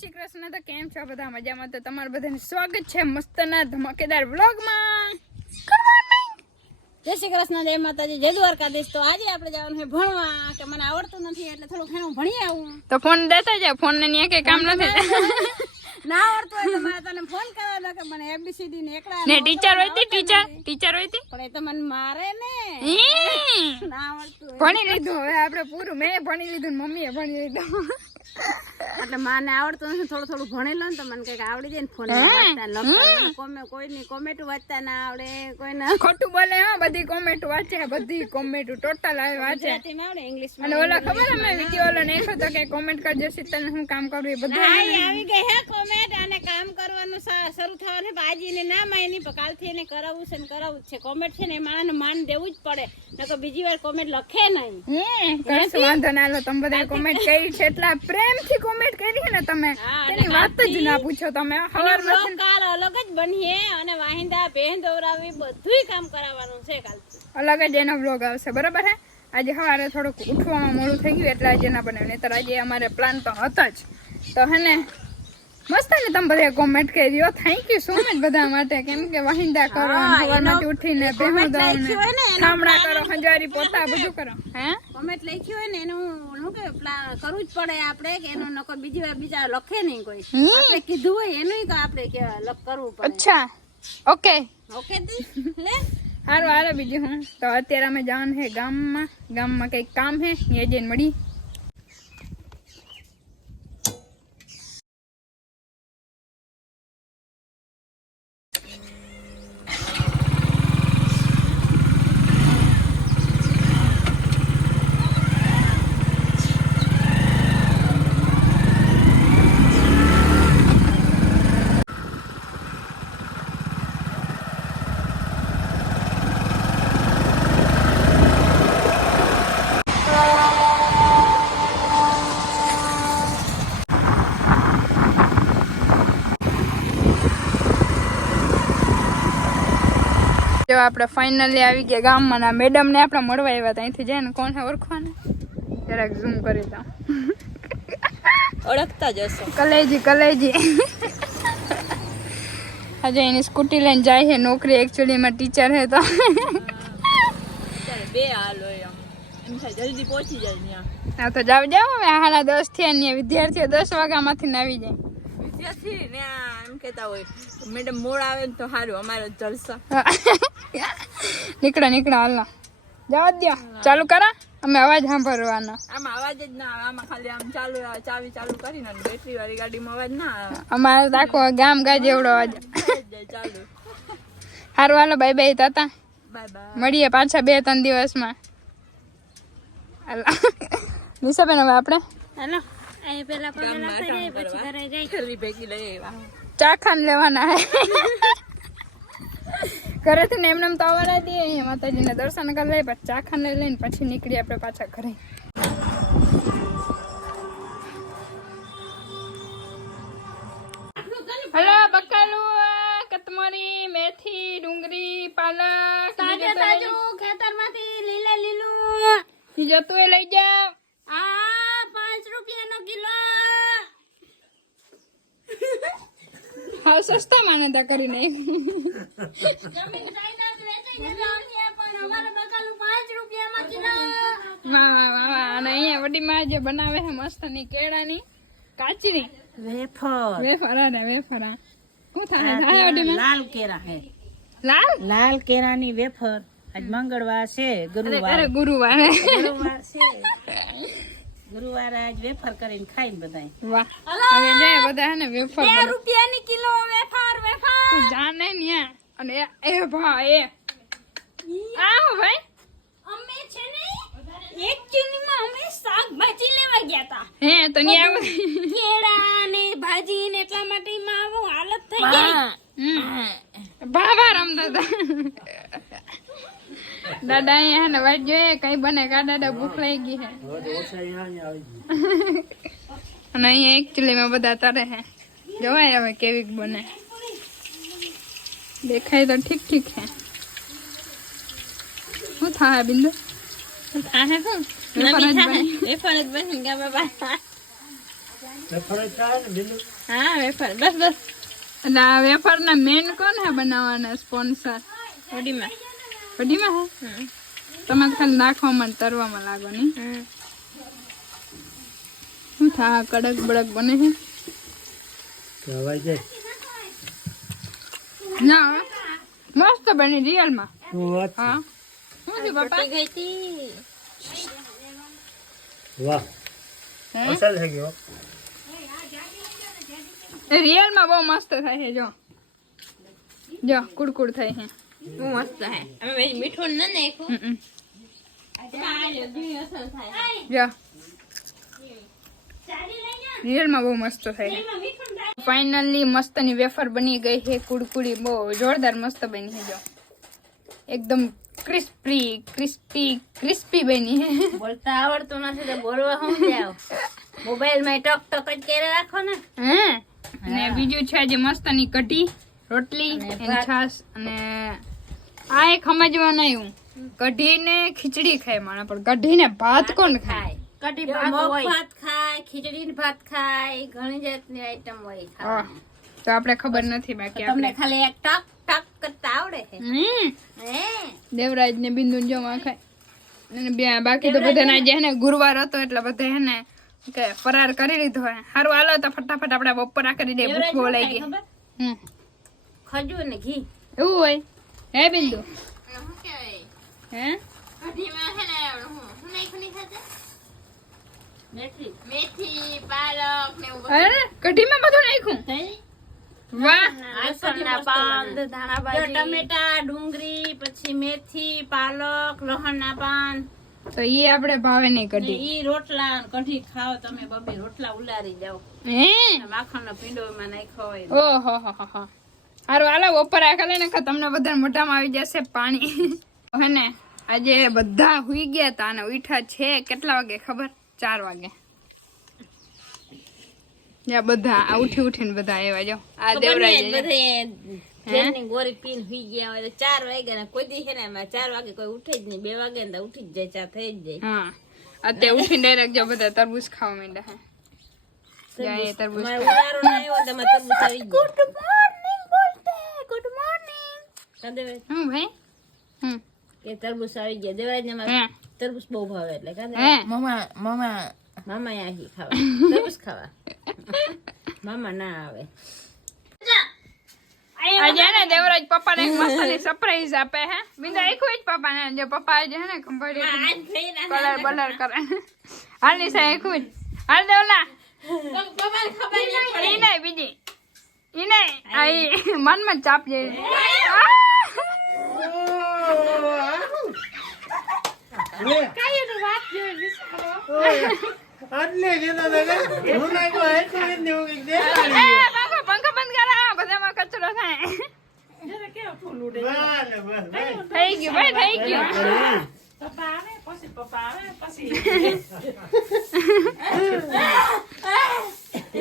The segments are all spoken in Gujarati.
શ્રી કૃષ્ણ તો કેમ છો? બધા મજામાં? તો તમારું બધાને સ્વાગત છે મસ્તના ધમાકેદાર વ્લોગમાં. જય શ્રી કૃષ્ણ જય માતાજી જય દ્વારકાધીશ. તો આજે આપણે જવાનું છે ભણવા કે મને આવડતું નથી એટલે થોડું ઘણું ભણી આવું. તો ફોન દેતા જાય ફોન ને ન્યા કઈ કામ નથી. ના આવડતું હોય તો મારે તને ફોન કરવાનો કે મને એબીસીડી ને એકલા ને ટીચર હોય તી ટીચર? ટીચર હોય તી? પણ એ તો મને મારે ને. ના આવડતું ભણી લીધું હવે આપણે પૂરું. મેં ભણી લીધું મમ્મીએ ભણી લીધું. એટલે માને આવડતું નથી થોડું થોડું ભણેલો ને તો મને કંઈક આવડી જાય ને ફોન વાંચતા ને કોમે કોઈની કોમેન્ટ વાંચતા ના આવડે કોઈને ખોટું બોલે હા બધી કોમેન્ટ વાંચે બધી કોમેન્ટ ટોટલ આવે વાંચે. આવડે ઇંગ્લિશમાં અને ઓલા ખબર અમે વીડિયો ઓલો નાખ્યો તો કે કોમેન્ટ કરજો શીતલ હું કામ કરવું એ બધું હા, આવી ગઈ હે કોમેન્ટ અને કામ કરવાનું શરૂ થવાનું ને આજે એને ના માની પણ કાલથી એને કરાવવું છે ને કરાવવું છે. કોમેન્ટ છે ને એ માણસને માન દેવું જ પડે. નકર બીજી વાર કોમેન્ટ લખે નહીં. હમ કશું વાંધો ના લો તમે બધા કોમેન્ટ કરી છે એટલા પ્રેમથી કોમેન્ટ કરી ને તમે? એની વાત જ ના પૂછો તમે. હવાર બ્લોગ કાલ અલગ જ બનીએ અને વાહિંદા બેન દોરાવી બધુંય કામ કરાવવાનું છે કાલ અલગ જ એનો બ્લોગ આવશે બરાબર હે? આજે સવારે થોડુંક ઉઠવામાં મોડું થઈ ગયું એટલે આજે ના બનાવ્યું નહીતર આજે અમારે પ્લાન તો હતો જ. તો હે ને મસ્ત ને તમે બધા કોમેન્ટ કરી થેન્ક યુ સો મચ બધા માટે. કેમ કે વાહિંદા કરો સવારમાંથી ઉઠીને બેહું દઉં ને ને કરો હંજારી પોતા બધું કરો. હે? કોમેન્ટ લખ્યું હોય ને એનું શું કે કરવું જ પડે આપણે કે એનું નકર બીજી વાર બીજા લખે નહીં કોઈ. આપણે કીધું હોય એનું તો આપણે કે લખ કરવું પડે. અચ્છા. ઓકે ઓકે દી લે. હારું હારો બીજું હું. તો અત્યારે અમે જવાનું છે ગામમાં. ગામમાં કંઈક કામ છે જઈને મળી. જો આપણે ફાઇનલી આવી ગયા ગામમાં ના મેડમ ને આપણે મળવા આવ્યા હતા. અહીંથી જાય ને કોણ છે ઓળખવાને? જરાક ઝૂમ કરી દઉં ઓળખતા જશો કલેજી કલેજી. આજે એની સ્કૂટી લઈને જાય છે. નોકરી એકચ્યુઅલીમાં ટીચર છે તો. બે હાલ એમ. જલ્દી પહોંચી જાય ત્યાં. તો જાવ જાવ હવે. હાડા દસ થયા વિદ્યાર્થીઓ દસ વાગ્યામાંથી આવી જાય. વિદ્યાર્થી ને એમ કહેતા હોય. મેડમ મોડ આવે ને તો સારું અમારો જલસા. નીકળો નીકળો હાલો. જવા દો ચાલુ કરા અમે અવાજ સાંભળવાનો. આમાં અવાજ જ ના આવે આમાં ખાલી આમ ચાલુ ચાવી ચાલુ કરીને બેટરી વાળી ગાડીમાં અવાજ ના આવે. અમારે તો આખો ગામ ગાય જેવડો અવાજ. ચાલુ. સારું હાલો bye bye tata. Bye bye મળીએ પાછા બે ત્રણ દિવસમાં. હાલો. નિશાબેન હવે આપણે? હેલો. અહીં પેલા પગલા થઈ પછી ઘરે ભેગી લઈ આવ્યા. ચાખાન લેવાના હે. ઘરેથી ને એમને તો આવડા દઈએ અહીંયા માતાજીને દર્શન કરી લઈએ પછી લઈ લઈને પછી નીકળી આપણે પાછા ઘરે. હલો બકાલું કતમરી મેથી ડુંગળી પાલક તાજે તાજું ખેતરમાંથી લીલે લીલું. બીજો તું એ લઈ જા આ પાંચ રૂપિયાનો કિલો હા સસ્તા માનતા કરી નાખ જમીન જાયદાદ વેચાઈ જતી હોય પણ અમારે બકાલું પાંચ રૂપિયામાં કિલો વાહ વાહ વાહ વાહ. અને અહીંયા વડીમાં જે બનાવે છે મસ્તની કેળાની. કાચીની. વેફર. વેફર ને વેફર. શું થાય વડીમાં? લાલ કેરા હે લાલ? લાલ કેરાની વેફર. આજ મંગળવાર છે ગુરુવાર. અરે ગુરુવારે. ગુરુવાર છે. ગુરુવારે આજ વેફર કરીને ખાઈને બધાય. વાહ. હવે જે બધા ને વેફર બને. રૂપિયાની કિલો વેફર વેફર! તું જાણે ને અને એ- એ ભાઈ એ. આ ભાઈ. અમે છે ને એકચ્યુઅલીમાં અમે શાકભાજી લેવા ગયા હતા હે તો ની આવ. કેળા ને ભાજી ને એટલા માટે માં આવો હાલત થઈ ગઈ. બાબા રમતા હતા દાદા અહીંયા હે ને વાટ જોઈએ કઈ બને કા દાદા ભૂખ લાગી ગઈ હે અને અહીંયા એકચ્યુઅલી માં બધા તરે હે જોવાય હવે કેવી બને. દેખાય તો ઠીક ઠીક હે શું થાય બિંદુ? થાય શું? વેફર જ બની. વેફર જ બાબા હા વેફર બસ બસ. એટલે વેફર વેફરના મેન કોણ હે બનાવવાના સ્પોન્સર ઓડીમાં. કઢીમાં હે તમે તો ખાલી નાખવામાં ને તરવામાં લાગો નહીં. શું થા કડક બડક બને છે? ના હવે મસ્ત બની રિયલમાં. હા. શું છે પપ્પા ગઈ હતી વાહ. હે? અસર થઈ ગયો એ રિયલમાં બહુ મસ્ત થાય છે જો. જો કુડકુડ થાય છે. બહુ મસ્ત હે. અમે પછી મીઠું ન નાખ્યું હમ, હમ. અસર થાય જો. રિયલમાં બહુ મસ્ત થાય ફાઇનલી મસ્તની વેફર બની ગઈ છે કુડકુડી. બહુ જોરદાર મસ્ત બની છે જો. એકદમ ક્રિસ્પી ક્રિસ્પી ક્રિસ્પી બની છે બોલતા આવડતું નથી તો બોલવા શું જાવ મોબાઈલમાં ટક ટક જ કરે રાખો ને. હે? અને બીજું છે જે મસ્તની કઢી રોટલી અને છાશ અને આ એક સમજવા નહીં કઢી ને ખીચડી ખાય માણા પણ કઢી ને ભાત કોણ ખાય? કઢી ભાત ભાત ખાય ખીચડી ભાત ખાય ઘણી જાતની આઈટમ હોય ખાય તો આપણે ખબર નથી બાકી તમને ખાલી એક ટક ટક કરતા આવડે છે. દેવરાજ ને બિંદુ ને જમા ખાય અને બે- બાકી તો બધાના જે હે ને ગુરુવાર હતો એટલે બધા હે ને કે ફરાર કરી લીધો હે. સારું હાલો તો ફટાફટ આપણે બપોરા કરી દે ભૂખ બોલાઈ ગઈ હમ. ખજૂર ને ઘી. એવું હોય? હે બિંદુ? હે? કઢીમાં ને ને બધું નાખ્યું ટમેટા ડુંગળી પછી મેથી પાલક લસણના પાન. તો ઈ આપણે ભાવે નહીં કઢી. ઈ રોટલા કઢી ખાઓ તમે બબે રોટલા ઉલારી જાઓ. હે? માખણનો પીંડો એમાં નાખ્યો હોય ઓહો હો હો હો. હારું હાલો ઉપર આખા ને તમને બધા મોઢામાં આવી જશે પાણી. હે ને આજે બધા હુઈ ગયા તા અને ઉઠા છે કેટલા વાગે ખબર? ચાર વાગે. યા બધા આ ઉઠી ઉઠીને બધા આવ્યા જો. આ દેવરાજ બધે ગોરી પીન હુઈ ગયા હોય ચાર વાગે ને કોઈ દી છે ને એમાં ચાર વાગે કોઈ ઉઠે જ નહીં. બે વાગે ને ઉઠી જ જાય ચા થઈ જ જાય. હા. અત્યારે ઉઠીને ડાયરેક્ટ જો બધા તરબૂચ ખાવા માંડ્યા હે. તરબૂચ? આવ્યો આવી જાય ગુડ મોર્નિંગ બોલતે ગુડ મોર્નિંગ હું ભાઈ હમ કે તરબૂચ આવી ગયા. ને તરબૂચ બહુ ભાવે એટલે મામા મામા. મામા ખાવા. તરબૂચ ખાવા. મામા ના આવે. આજે ને દેવરાજ પપ્પા ને એક મસ્તની સરપ્રાઈઝ આપે હે? બિંદા એક જ પપ્પા ને જો પપ્પા આજે હે ને કમ્પ્લીટ કલર બલર કરે. હાલની સા એક જ હાલ દેવલા. ઈ નહીં બીજી. ઈ નહીં આ મનમાં ચાપ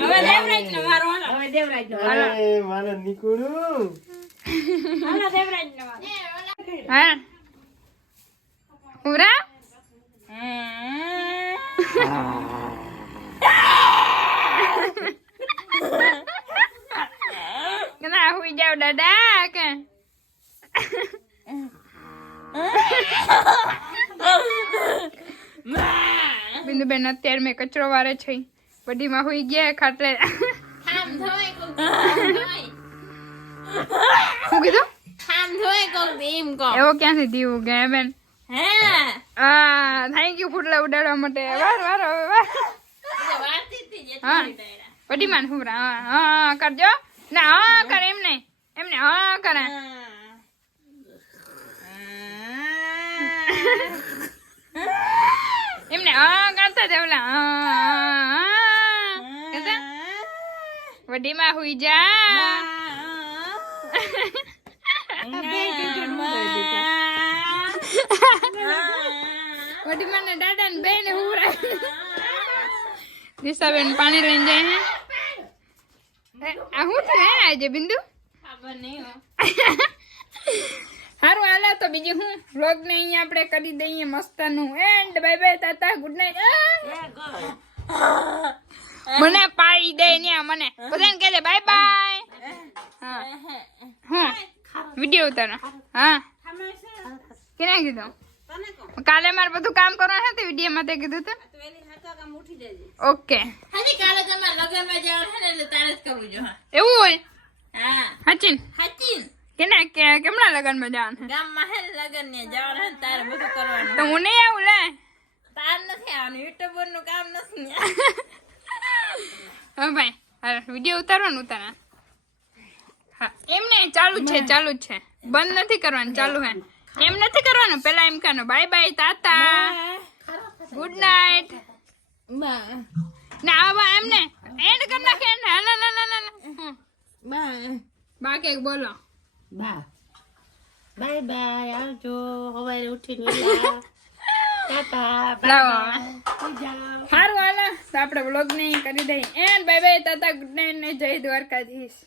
હવે દેવરાજ નો હવે દેવરાજ નો મારે નીકળું. હાલો દેવરાજ નો હા? પૂરા ના હુઈ જાવ દાદા કે? બિંદુબેન અત્યારે મેં કચરો વારે છે. બધીમાં હુઈ ગયા ખાટલે. શું કીધું? ખામ ધોય કોક એમ કોક એવો ક્યાંથી દીવું ગયા બેન હે હા થેન્ક યુ ફૂટલા ઉડાડવા માટે વાર વાર હવે વાર વાતી હતી જે હા બધી માન હું હા હા કરજો ના હા કર એમ નહીં એમને હા કરે એમને હા કરતા દેવલા હા કહેતા વડીમાં હુઈ જા વડીમાં ને દાદા ને. બેન હુરા દિશાબેન પાણી લઈને જાય હે? આ શું થયું આજે બિંદુ? ખબર નહીં હો. સારું હાલો તો બીજું હું? વ્લોગ ને અહીંયા આપણે કરી દઈએ મસ્તનું. And bye bye tata good night મને પાડી દે ને મને. બધાને કહે દે બાય બાય હા હા વીડિયો ઉતારો. હા. કેને કીધું? કાલે મારે બધું કામ કરવાનું હતું વીડિયો માં તે કીધું તું તો એની હાથો કામ ઉઠી જજે. ઓકે. કાલે તમારે લગ્નમાં જવાનું છે ને એટલે તારે જ કરવું જોઈએ એવું હોય? હા. હાચીન હાચી કેના કે કેમના લગનમાં જવાનું છે? ગામમાં હે ને ને જવાનું હે તારે બધું કરવાનું તો હું નહીં આવું લે. તાર નથી આવવાનું યુટ્યુબરનું કામ નથી. હા ભાઈ હા વીડિયો ઉતારવાનું ઉતારા. હા એમ નહીં ચાલુ છે ચાલુ જ છે. બંધ નથી કરવાનું ચાલુ હે. એમ નથી કરવાનું પેલા એમ કાનો bye bye tata. Good night ના આવા એમ ને એન્ડ કર નાખે એન્ડ ના ના ના ના ના. હમ. બા કે બોલો. બા. બાય બાય આવજો. હવારે ઉઠીને સારું હાલો. તો આપણે વ્લોગ ને કરી દઈએ. And bye bye tata. Good night ને જય દ્વારકાધીશ.